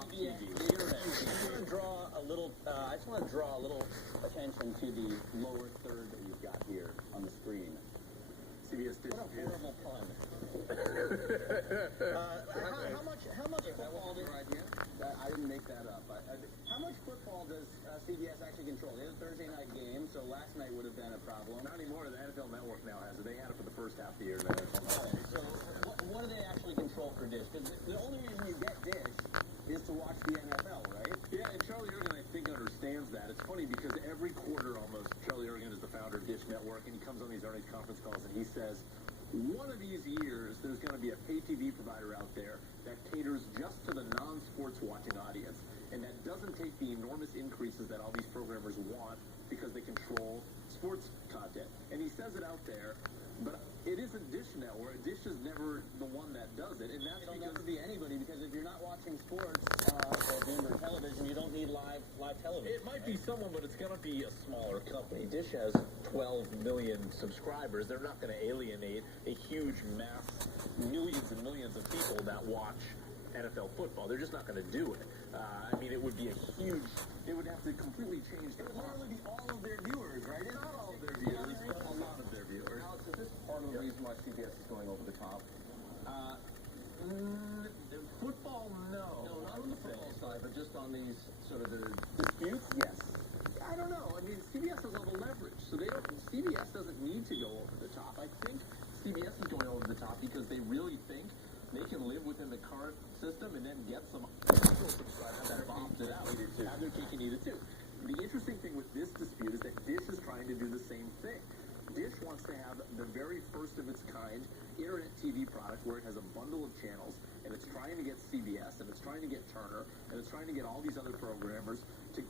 top TV. I just want to draw a little attention to the lower third that you've got here on the screen. CBS Dish. What a horrible pun. How much football did I didn't make that up. How much football does CBS actually control? They have a Thursday night game, so last night would have been a problem. Not anymore. The NFL Network now has it. They had it for the first half of the year. So what do they actually control for Dish? Because the only reason you get Dish is to watch the NFL, right? Yeah, and Charlie Ergen, I think, understands that. It's funny because every quarter almost, Charlie Ergen is the founder of Dish Network, and he comes on these earnings conference calls and he says, one of these years, there's going to be a pay TV provider out there that caters just to the non-sports watching audience, and that doesn't take the enormous increases that all these programmers want because they control sports content. And he says it out there, but it isn't Dish Network. Dish is never the one that does it, and that's It don't because have to be anybody, because if you're not watching sports or Bloomberg television, you don't need live television. it might be someone, but it's going to be a smaller company. Dish has 12 million subscribers. They're not going to alienate a huge mass, millions and millions of people that watch NFL football. They're just not going to do it. I mean, it would be a huge, it would have to completely change It would literally be all of their viewers, right? Not all of their viewers, but a lot of their viewers. Alex, is this part of the reason why CBS is going over the top? Football, no. No, not on the football side, but just on these sort of the disputes, yes. I don't know. I mean, CBS has all the leverage, so CBS doesn't need to go over the top. I think CBS is going over the top because they really think they can live within the current system and then get some actual subscribers that have opted out. Have their cake and eat it too. The interesting thing with this dispute is that Dish is trying to do the same thing. Dish wants to have the very first of its kind internet TV product where it has a bundle of channels, and it's trying to get CBS, and it's trying to get Turner, and it's trying to get all these other programmers to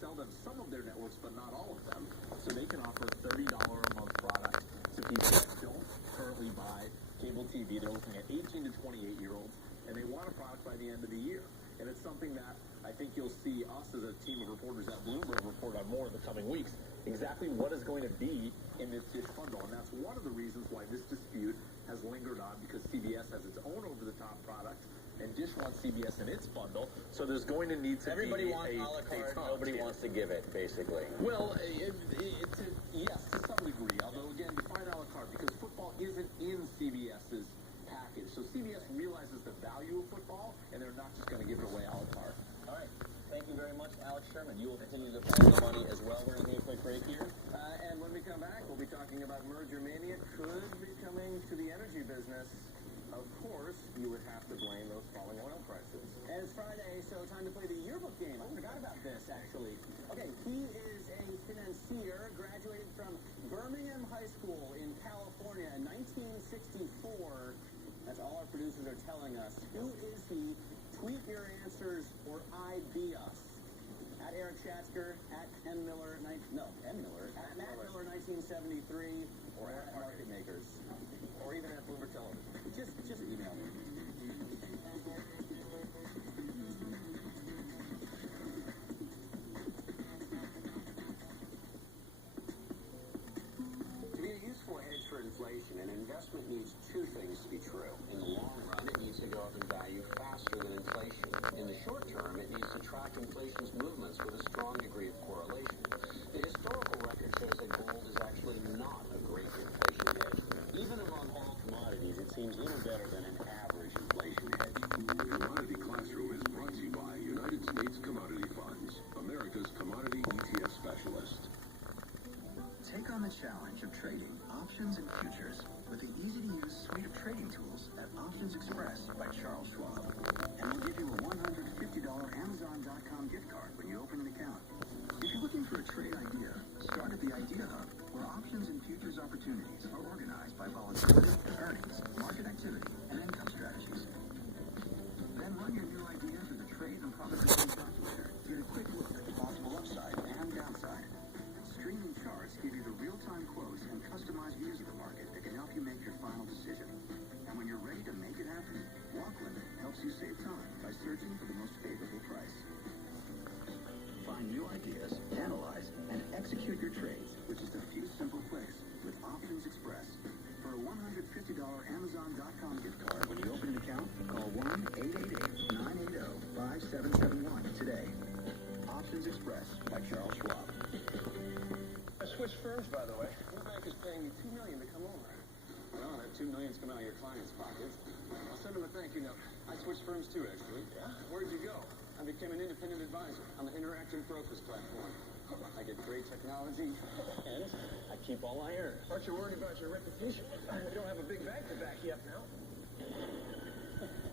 sell them some of their networks, but not all of them, so they can offer a $30 a month product to people that don't currently buy cable TV. They're looking at 18 to 28-year-olds, and they want a product by the end of the year. And it's something that I think you'll see us as a team of reporters at Bloomberg report on more in the coming weeks, exactly what is going to be in this Dish bundle. And that's one of the reasons why this dispute has lingered on, because CBS has its own over-the-top product, and Dish wants CBS in its bundle, so there's going to need to Everybody be wants a a la carte, nobody wants to give it, basically. Well, yes, to some degree, although, again, define a la carte, because football isn't in CBS's package. So CBS realizes the value of football, and they're not just going to give it away a la carte. All right. Thank you very much, Alex Sherman. You will continue to follow the money as well. We're going to take a quick break here. And when we come back, we'll be talking about merger mania could be coming to the energy business. Of course, you would have to blame those falling oil prices. And it's Friday, so time to play the yearbook game. I forgot about this, actually. Okay, he is a financier, graduated from Birmingham High School in California in 1964. That's all our producers are telling us. Who is he? Tweet your answers or IB us. At Eric Schatzker, at M. Miller, at Matt Miller 1973, or at Market Makers. Or even at Bloomberg Television. Just email me. To be a useful hedge for inflation, an investment needs two things to be true. In the long run, it needs to go up in value faster than inflation. In the short term, it needs to track inflation's movements with a strong degree of correlation. The historical record shows that gold is actually not a great inflation hedge. Even among all commodities, it seems little better than an average inflation hedge. Commodity Classroom is brought to you by United States Commodity Funds, America's commodity ETF specialist. Take on the challenge of trading options and futures with the easy-to-use suite of trading tools at Options Express by Charles Schwab. And we'll give you a $150 Amazon.com gift card when you open an account. If you're looking for a trade idea, start at the Idea Hub, where options and futures opportunities are organized by volatility, earnings, market activity, and income strategies. Then run your new idea through the trade and probability calculator to get a quick look at the possible upside and downside. Streaming charts give you the real-time quotes and customized views of the market that can help you make your final decision. And when you're ready to make it happen, Walkland helps you save time by searching for the most favorable price. Find new ideas, analyze, and execute your trades with just a few simple clicks with Options Express. For a $150 Amazon.com gift card when you open an account, call 1-888-980 771 today. Options Express by Charles Schwab. I switched firms, by the way. Your bank is paying me $2 million to come over. Well, that $2 million's coming out of your client's pockets. I'll send him a thank you note. I switched firms too, actually. Yeah? Where'd you go? I became an independent advisor on the Interactive Brokers platform. I get great technology, and I keep all I earn. Aren't you worried about your reputation? You don't have a big bank to back you up now.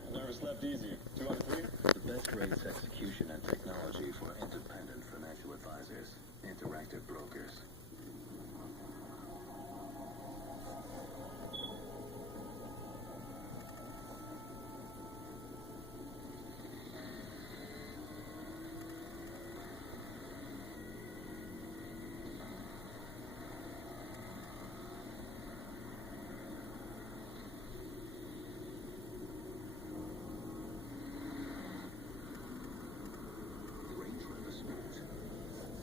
I never slept easy. 2 out of 3? The best rates, execution, and technology for independent financial advisors. Interactive Brokers.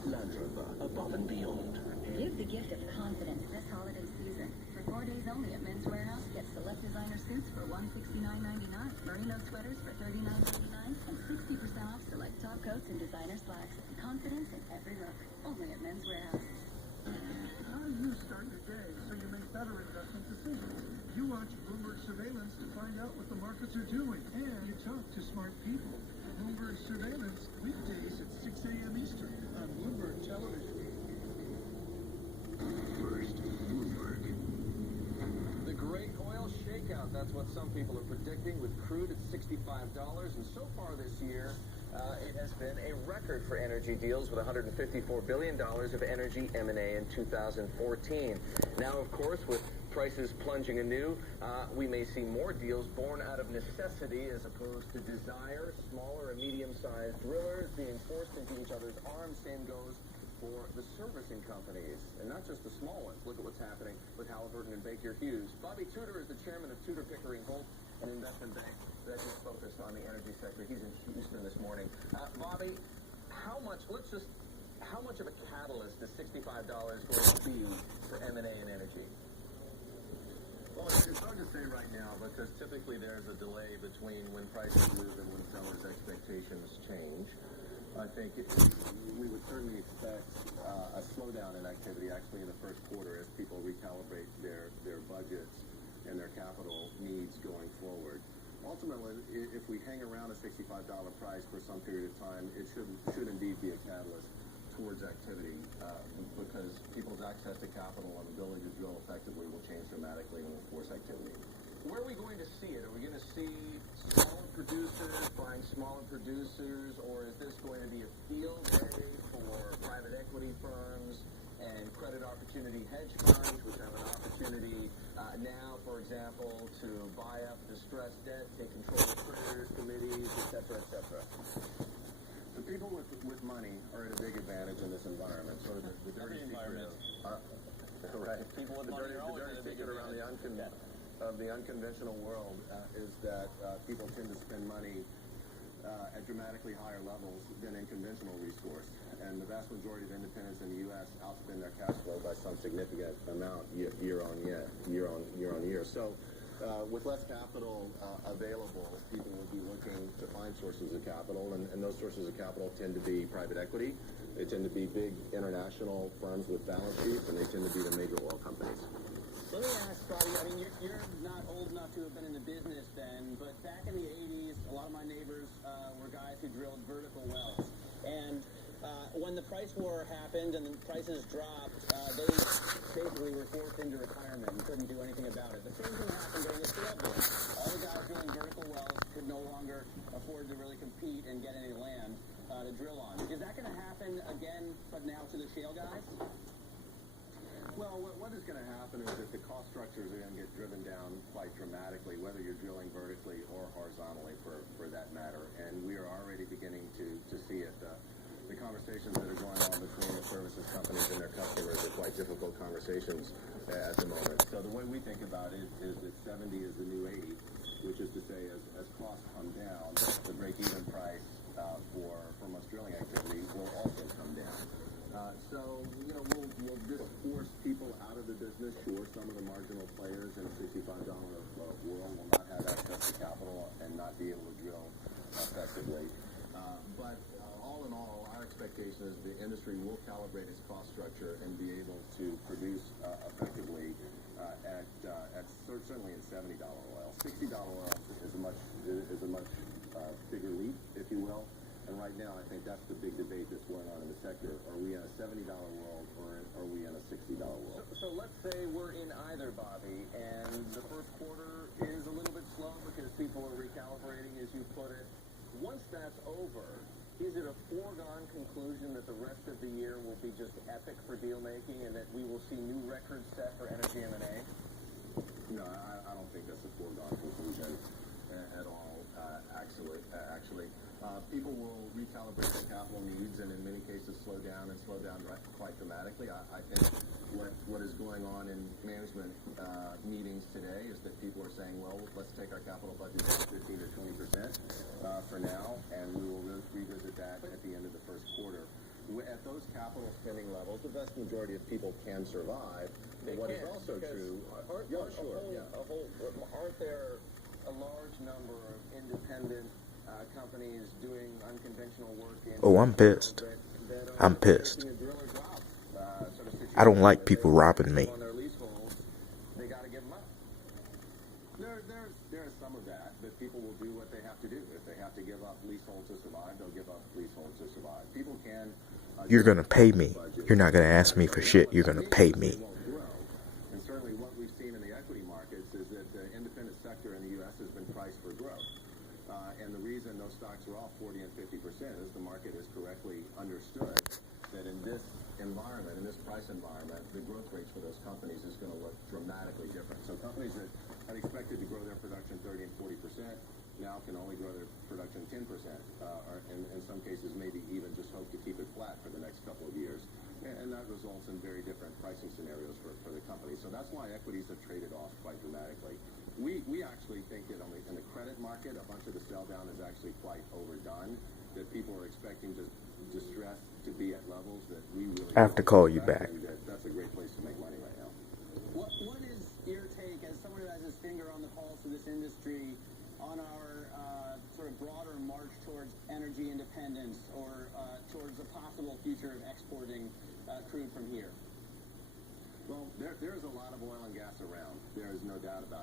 Land Rover, above and beyond. Give the gift of confidence this holiday season. For 4 days only at Men's Warehouse, get select designer suits for $169.99, merino sweaters for $39.99, and 60% off select top coats and designer slacks. Confidence in every look. Only at Men's Warehouse. How do you start your day so you make better investment decisions? You watch Bloomberg Surveillance to find out what the markets are doing, and you talk to smart people. Bloomberg Surveillance, weekdays at 6 a.m. Eastern on Bloomberg Television. First, Bloomberg. The great oil shakeout, that's what some people are predicting, with crude at $65. And so far this year, it has been a record for energy deals with $154 billion of energy M&A in 2014. Now, of course, with prices plunging anew, we may see more deals born out of necessity as opposed to desire. Smaller and medium-sized drillers being forced into each other's arms. Same goes for the servicing companies, and not just the small ones. Look at what's happening with Halliburton and Baker Hughes. Bobby Tudor is the chairman of Tudor Pickering Holt, an investment bank that is focused on the energy sector. He's in Houston this morning. Bobby, how much of a catalyst is $65 going to be for M&A and energy? Well, it's hard to say right now because typically there's a delay between when prices move and when sellers' expectations change. I think we would certainly expect a slowdown in activity actually in the first quarter as people recalibrate their budgets and their capital needs going forward. Ultimately, if we hang around a $65 price for some period of time, it should indeed be a catalyst towards activity because people's access to capital and ability to drill effectively will change dramatically and will force activity. Where are we going to see it? Are we going to see smaller producers buying smaller producers, or is this going to be a field day for private equity firms and credit opportunity hedge funds, which have an opportunity now, for example, to buy up distressed debt, take control of creditors committees, et cetera, et cetera? The people with money are at a big advantage in this environment. Sort of the dirty environment. Right. People with the dirty secret around the unconventional world is that people tend to spend money at dramatically higher levels than in conventional resource. And the vast majority of independents in the U.S. outspend their cash flow by some significant amount year on year. So with less capital available, people will be looking to find sources of capital, and those sources of capital tend to be private equity. They tend to be big international firms with balance sheets, and they tend to be the major oil companies. Let me ask, Bobby, I mean, you're not old enough to have been in the business then, but back in the 80s, a lot of my neighbors were guys who drilled vertical wells. And when the price war happened and the prices dropped, they basically were forced into retirement and couldn't do anything about it. The same thing happened during the shale boom. All the guys drilling vertical wells could no longer afford to really compete and get any land to drill on. Is that going to happen again, but now to the shale guys? Well, what is going to happen is that the cost structures are going to get driven down quite dramatically, whether you're drilling vertically or horizontally for that matter. And we are already beginning to see it. The conversations that are going on between the services companies and their customers are quite difficult conversations at the moment. So the way we think about it is that 70 is the new 80, which is to say as costs come down, the break-even price for most drilling activity will also come down. So, we'll just force people out of the business. Sure, some of the marginal players in a $65 world will not have access to capital and not be able to drill effectively. expectation is the industry will calibrate its cost structure and be able to produce effectively certainly at $70 oil. $60 oil is a much bigger leap, if you will. And right now, I think that's the big debate that's going on in the sector. Are we in a $70 world or are we in a $60 world? So let's say we're in either, Bobby, and the first quarter is a little bit slow because people are recalibrating, as you put it. Once that's over, is it a foregone conclusion that the rest of the year will be just epic for deal making and that we will see new records set for energy M&A? No, I don't think that's a foregone conclusion at all. Actually, people will recalibrate their capital needs and in many cases slow down quite dramatically. I think what is going on in management meetings today is that people are saying, well, let's take our capital budget down 15 to 20% for now, and we will revisit that at the end of the first quarter. At those capital spending levels, the vast majority of people can survive. But what is also true, aren't there a large number of independent companies doing unconventional work in I'm pissed. I'm pissed. I don't like people robbing me. On their leaseholds, they got to give them up. There is some of that, but people will do what they have to do. If they have to give up leasehold to survive, they'll give up leasehold to survive. People can. You're going to pay me. You're not going to ask me for shit. You're going to pay me. And certainly what we've seen in the equity markets is that the independent sector in the U.S. has been priced for growth. And the reason those stocks are off 40 and 50% is the market has correctly understood that in this environment, in this price environment, the growth rates for those companies is going to look dramatically different. So companies that had expected to grow their production 30 and 40% now can only grow their production 10%, or in some cases maybe even just hope to keep it flat for the next couple of years. And that results in very different pricing scenarios for the company. So that's why equities have traded off quite dramatically. We actually think that in the credit market, a bunch of the sell down is actually quite overdone, that people are expecting distress to be at levels that we really I have to call you back. That's a great place to make money right now. What is your take, as someone who has his finger on the pulse of this industry, on our sort of broader march towards energy independence or towards a possible future of exporting crude from here? Well, there's a lot of oil and gas around. There is no doubt about it.